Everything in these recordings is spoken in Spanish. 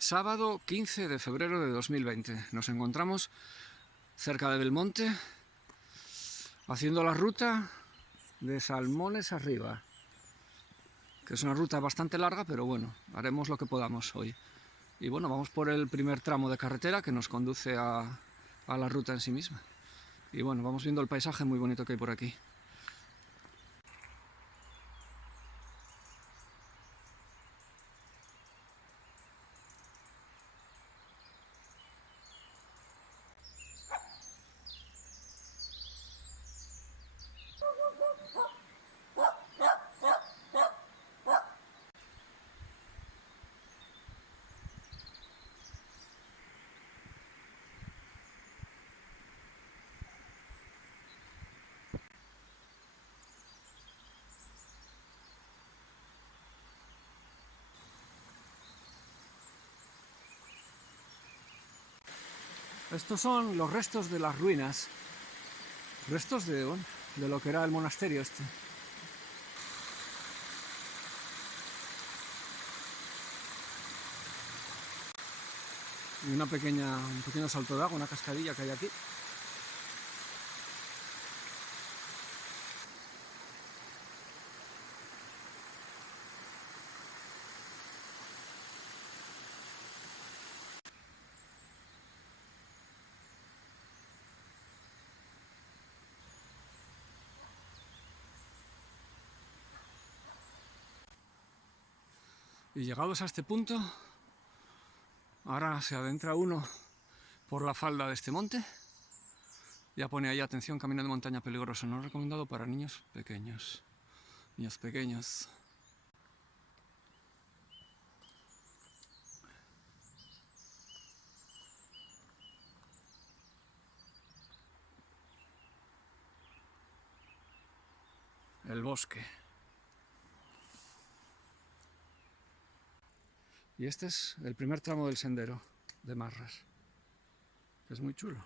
Sábado 15 de febrero de 2020. Nos encontramos cerca de Belmonte haciendo la ruta de Salmones arriba, que es una ruta bastante larga, pero bueno, haremos lo que podamos hoy. Y bueno, vamos por el primer tramo de carretera que nos conduce a la ruta en sí misma. Y bueno, vamos viendo el paisaje muy bonito que hay por aquí. Estos son los restos de las ruinas, restos de lo que era el monasterio este. Y un pequeño salto de agua, una cascadilla que hay aquí. Y llegados a este punto, ahora se adentra uno por la falda de este monte. Ya pone ahí, atención, camino de montaña peligroso, no recomendado para niños pequeños. Niños pequeños. El bosque. Y este es el primer tramo del sendero de Marras, que es muy chulo.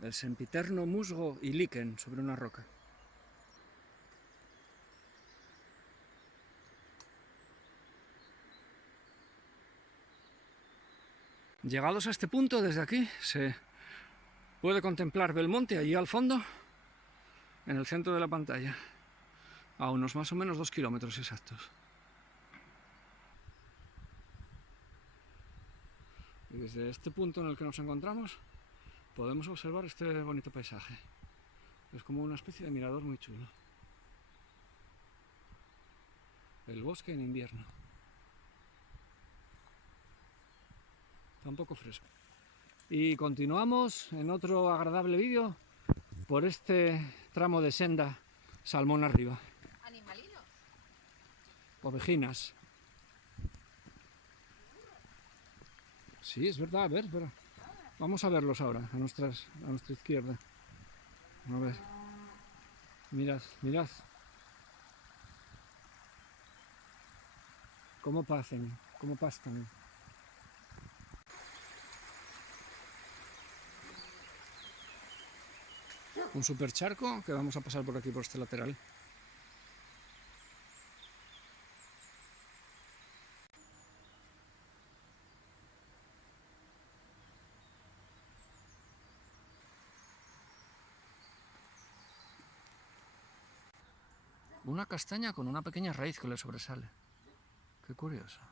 El sempiterno musgo y líquen sobre una roca. Llegados a este punto, desde aquí se puede contemplar Belmonte allí al fondo, en el centro de la pantalla, a unos más o menos 2 kilómetros exactos. Y desde este punto en el que nos encontramos podemos observar este bonito paisaje. Es como una especie de mirador muy chulo. El bosque en invierno. Está un poco fresco. Y continuamos en otro agradable vídeo por este tramo de senda Salmón arriba. Animalinos. Ovejinas. Sí, es verdad, a ver, pero vamos a verlos ahora, a nuestra izquierda. A ver. Mirad, mirad. Cómo pastan. Un super charco que vamos a pasar por aquí, por este lateral. Una castaña con una pequeña raíz que le sobresale. Qué curioso.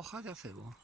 hoja de acebo.